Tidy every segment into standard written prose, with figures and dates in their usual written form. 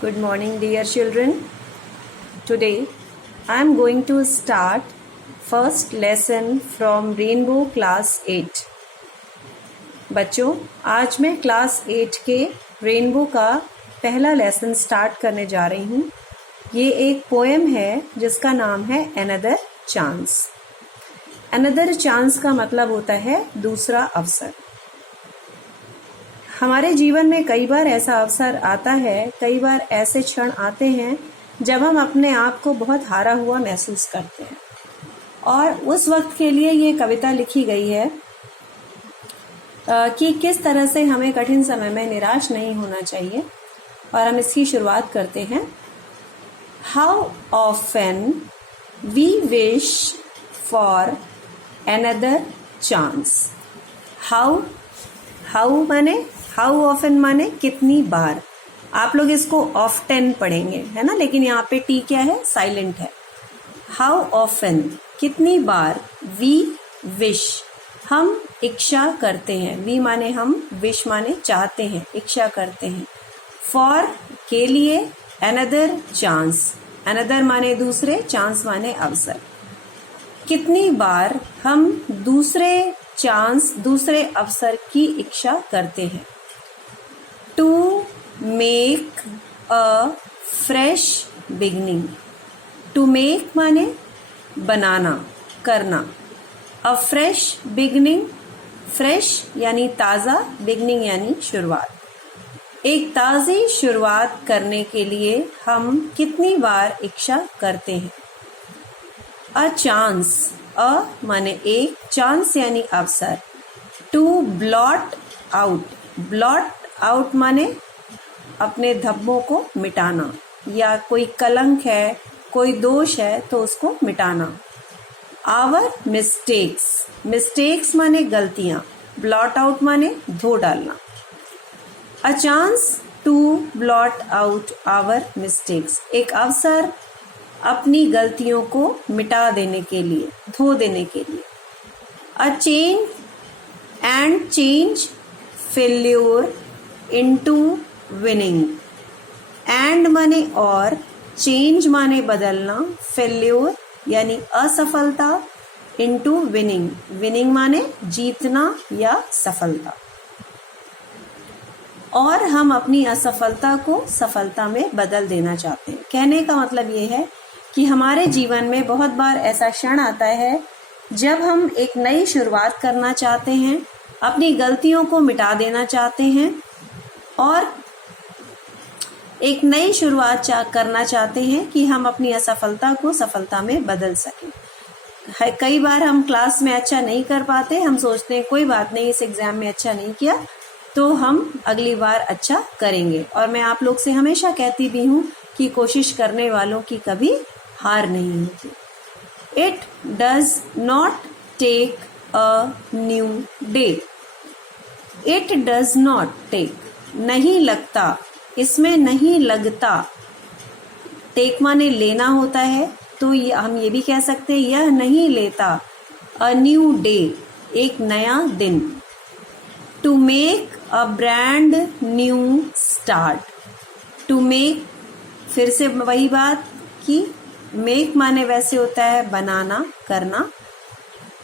Good morning, dear children. Today I am going to start first lesson from Rainbow Class 8. बच्चों, आज मैं class 8 के rainbow का पहला लेसन स्टार्ट करने जा रही हूँ। ये एक पोएम है जिसका नाम है अनदर चांस। अनदर चांस का मतलब होता है दूसरा अवसर। हमारे जीवन में कई बार ऐसा अवसर आता है, कई बार ऐसे क्षण आते हैं जब हम अपने आप को बहुत हारा हुआ महसूस करते हैं और उस वक्त के लिए ये कविता लिखी गई है कि किस तरह से हमें कठिन समय में निराश नहीं होना चाहिए। और हम इसकी शुरुआत करते हैं। How often we wish for another chance. How माने हाउ ऑफन माने कितनी बार। आप लोग इसको ऑफ्टन पढ़ेंगे, है ना, लेकिन यहाँ पे टी क्या है, साइलेंट है। हाउ ऑफन कितनी बार, वी विश हम इच्छा करते हैं, वी माने हम, विश माने चाहते हैं, इच्छा करते हैं, फॉर के लिए, अनदर चांस, अनदर माने दूसरे, चांस माने अवसर। कितनी बार हम दूसरे चांस, दूसरे अवसर की इच्छा करते हैं। To make a fresh beginning. To make माने बनाना, करना। अ फ्रेश बिगनिंग, फ्रेश यानी ताज़ा, बिगनिंग यानी शुरुआत। एक ताज़ी शुरुआत करने के लिए हम कितनी बार इच्छा करते हैं। अ चांस, अ माने एक, चांस यानी अवसर। To blot out, blot out माने अपने धब्बों को मिटाना, या कोई कलंक है, कोई दोष है तो उसको मिटाना। आवर मिस्टेक्स, मिस्टेक्स माने गलतियां, ब्लॉट आउट माने धो डालना। A chance to blot out our mistakes, एक अवसर अपनी गलतियों को मिटा देने के लिए, धो देने के लिए। A change and change failure into winning. And माने और, चेंज माने बदलना, फेल्योर यानी असफलता, इनटू विनिंग, विनिंग माने जीतना या सफलता। और हम अपनी असफलता को सफलता में बदल देना चाहते हैं। कहने का मतलब ये है कि हमारे जीवन में बहुत बार ऐसा क्षण आता है जब हम एक नई शुरुआत करना चाहते हैं, अपनी गलतियों को मिटा देना चाहते हैं और एक नई शुरुआत करना चाहते हैं कि हम अपनी असफलता को सफलता में बदल सकें। कई बार हम क्लास में अच्छा नहीं कर पाते, हम सोचते हैं कोई बात नहीं, इस एग्जाम में अच्छा नहीं किया तो हम अगली बार अच्छा करेंगे। और मैं आप लोग से हमेशा कहती भी हूँ कि कोशिश करने वालों की कभी हार नहीं होती। It does not take a new day. It does not take, नहीं लगता, इसमें नहीं लगता। टेक माने लेना होता है, तो हम ये भी कह सकते हैं यह नहीं लेता। अ न्यू डे, एक नया दिन। To make a brand new start. To make, फिर से वही बात कि मेक माने वैसे होता है बनाना, करना।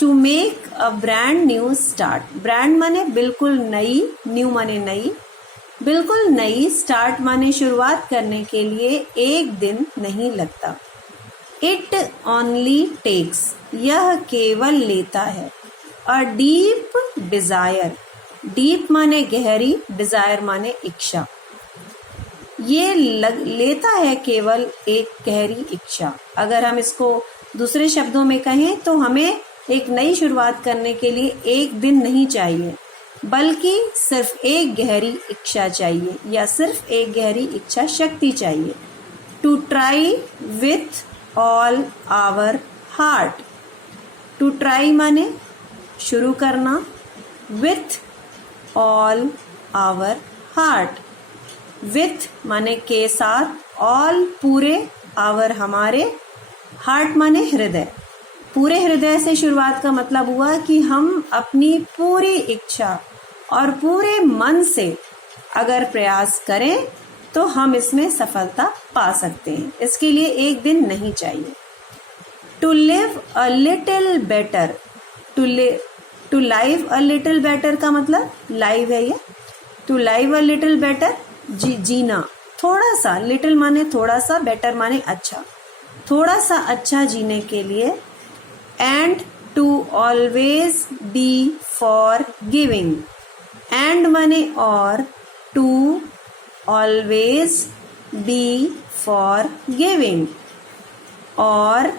To make a brand new start, brand माने बिल्कुल नई, न्यू माने नई, बिल्कुल नई, स्टार्ट माने शुरुआत करने के लिए एक दिन नहीं लगता। इट ओनली टेक्स, यह केवल लेता है। अ डीप डिजायर, डीप माने गहरी, डिजायर माने इच्छा। ये लेता है केवल एक गहरी इच्छा। अगर हम इसको दूसरे शब्दों में कहें तो हमें एक नई शुरुआत करने के लिए एक दिन नहीं चाहिए, बल्कि सिर्फ एक गहरी इच्छा चाहिए, या सिर्फ एक गहरी इच्छा शक्ति चाहिए। To try with all our heart. To try माने शुरू करना, with all our heart, with माने के साथ, ऑल पूरे, आवर हमारे, हार्ट माने हृदय। पूरे हृदय से शुरुआत का मतलब हुआ कि हम अपनी पूरी इच्छा और पूरे मन से अगर प्रयास करें तो हम इसमें सफलता पा सकते हैं। इसके लिए एक दिन नहीं चाहिए। To live a little better, to live a little better का मतलब लाइव है ये। To live a little better, जीना थोड़ा सा, लिटिल माने थोड़ा सा, बेटर माने अच्छा, थोड़ा सा अच्छा जीने के लिए। And to always be forgiving, and माने और, to always be forgiving, और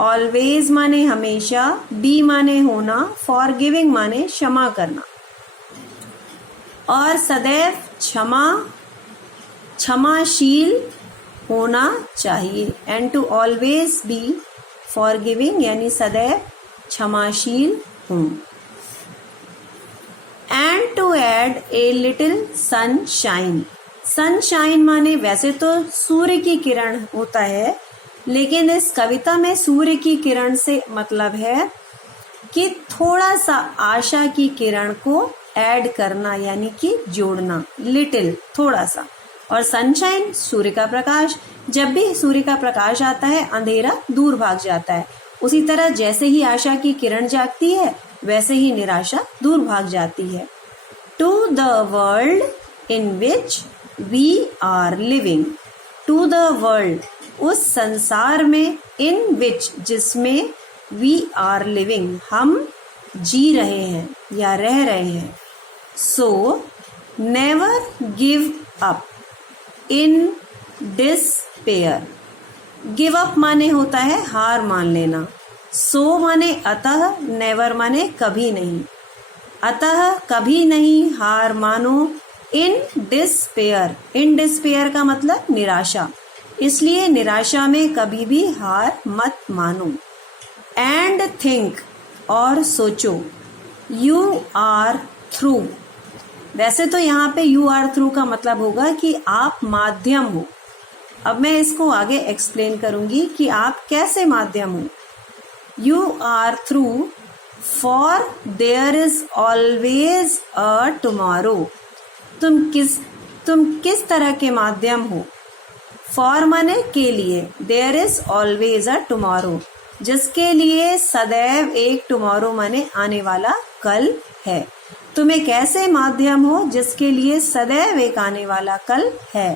ऑलवेज माने हमेशा, बी माने होना, फॉर गिविंग माने क्षमा करना, और सदैव क्षमाशील होना चाहिए। And to always be forgiving यानी सदैव क्षमाशील हूँ। And to add a little sunshine, sunshine माने वैसे तो सूर्य की किरण होता है, लेकिन इस कविता में सूर्य की किरण से मतलब है कि थोड़ा सा आशा की किरण को ऐड करना यानी कि जोड़ना, लिटिल थोड़ा सा। और सनशाइन सूर्य का प्रकाश, जब भी सूर्य का प्रकाश आता है अंधेरा दूर भाग जाता है। उसी तरह जैसे ही आशा की किरण जागती है वैसे ही निराशा दूर भाग जाती है। To the world in which we are living, to the world उस संसार में, इन विच जिसमें, वी आर लिविंग हम जी रहे हैं या रह रहे हैं। So never give up in despair, give up माने होता है हार मान लेना, सो माने अतः, नेवर माने कभी नहीं, अतः कभी नहीं हार मानो, इन डिस्पेयर, इन डिस्पेयर का मतलब निराशा, इसलिए निराशा में कभी भी हार मत मानो। एंड थिंक और सोचो, यू आर थ्रू, वैसे तो यहाँ पे यू आर थ्रू का मतलब होगा कि आप माध्यम हो। अब मैं इसको आगे एक्सप्लेन करूंगी कि आप कैसे माध्यम हो। You are through for there is always a tomorrow, तुम किस तरह के माध्यम हो। फॉर माने के लिए, there is always a tomorrow जिसके लिए सदैव एक टुमारो माने आने वाला कल है। तुम एक ऐसे माध्यम हो जिसके लिए सदैव एक आने वाला कल है।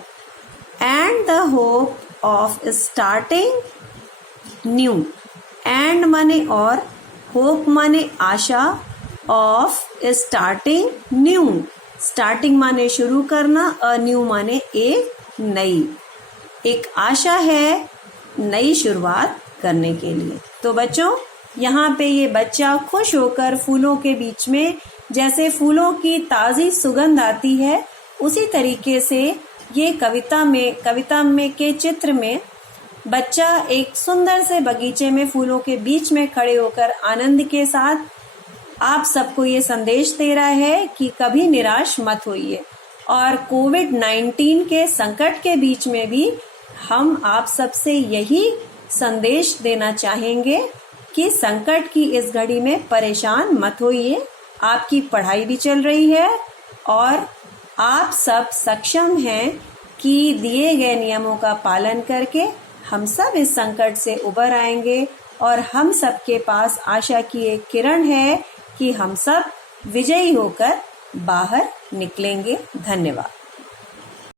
And the hope of starting new, and माने और, होप माने आशा, ऑफ स्टार्टिंग न्यू, स्टार्टिंग माने शुरू करना, अ न्यू माने एक नई, एक आशा है नई शुरुआत करने के लिए। तो बच्चों यहाँ पे ये बच्चा खुश होकर फूलों के बीच में, जैसे फूलों की ताज़ी सुगंध आती है उसी तरीके से ये कविता में के चित्र में बच्चा एक सुंदर से बगीचे में फूलों के बीच में खड़े होकर आनंद के साथ आप सबको ये संदेश दे रहा है कि कभी निराश मत होइए। और कोविड-19 के संकट के बीच में भी हम आप सबसे यही संदेश देना चाहेंगे कि संकट की इस घड़ी में परेशान मत होइए। आपकी पढ़ाई भी चल रही है और आप सब सक्षम हैं कि दिए गए नियमों का पालन करके हम सब इस संकट से उबर आएंगे और हम सब के पास आशा की एक किरण है कि हम सब विजयी होकर बाहर निकलेंगे। धन्यवाद।